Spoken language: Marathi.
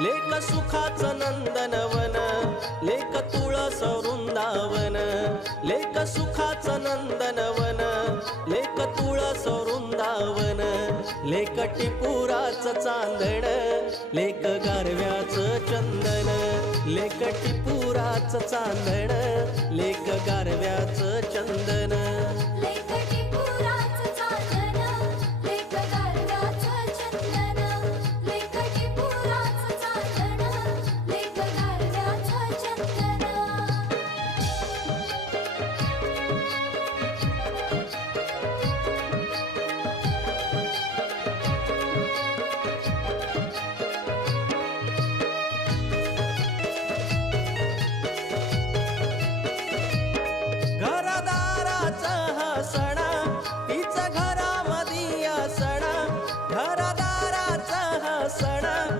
लेक सुखाचं नंदनवन, लेक तुळस वृंदावन, लेक सुखाचं नंदनवन, लेक तुळस वृंदावन, लेक टिपुराचं चांदण, लेक गारव्याचं चंदन, लेक टिपुराचं चांदण, लेक गारव्याचं चंदन.